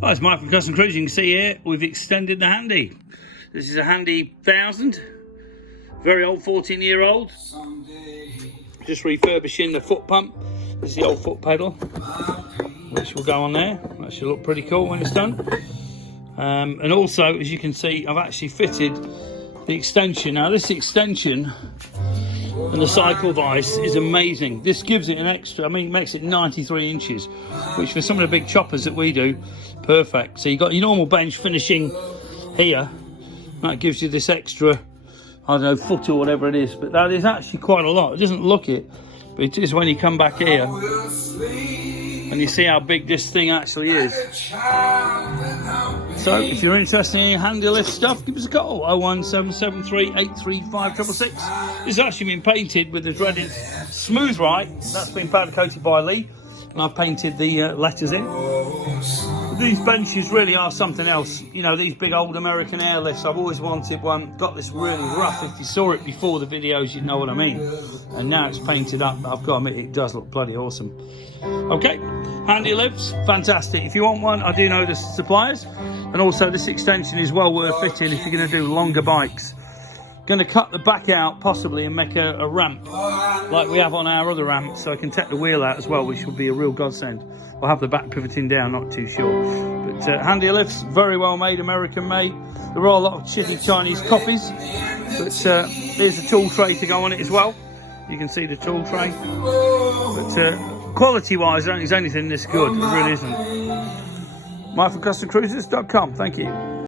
Hi, it's Mike from Custom Cruise. You can see here we've extended the Handy. This is a Handy 1000, very old, 14-year-old. Just refurbishing the foot pump. This is the old foot pedal, which will go on there. That should look pretty cool when it's done. And also, as you can see, I've actually fitted the extension. Now, this extension and the cycle vise is amazing. This gives it an extra, I mean, makes it 93 inches, which for some of the big choppers that we do, perfect. So you've got your normal bench finishing here. That gives you this extra, I don't know, foot or whatever it is, but that is actually quite a lot. It doesn't look it, but it is when you come back here and you see how big this thing actually is. So if you're interested in handy lift stuff, give us a call, 01773 835 666. This has actually been painted with the dreaded Smooth Right. That's been powder coated by Lee, and I've painted the letters in. These benches really are something else. You know, these big old American airlifts, I've always wanted one. Got this really rough. If you saw it before the videos, you'd know what I mean. And now it's painted up. I've got to admit, it does look bloody awesome. Okay, handy lifts, fantastic. If you want one, I do know the suppliers. And also this extension is well worth fitting if you're going to do longer bikes. Going to cut the back out possibly and make a ramp like we have on our other ramp, so I can take the wheel out as well, which will be a real godsend. I'll have the back pivoting down, not too sure. But handy lifts, very well made, American made. There are a lot of shitty Chinese copies, but there's a tool tray to go on it as well. You can see the tool tray. But quality wise, I don't think there's anything this good. It really isn't. MyForCustomCruisers.com. Thank you.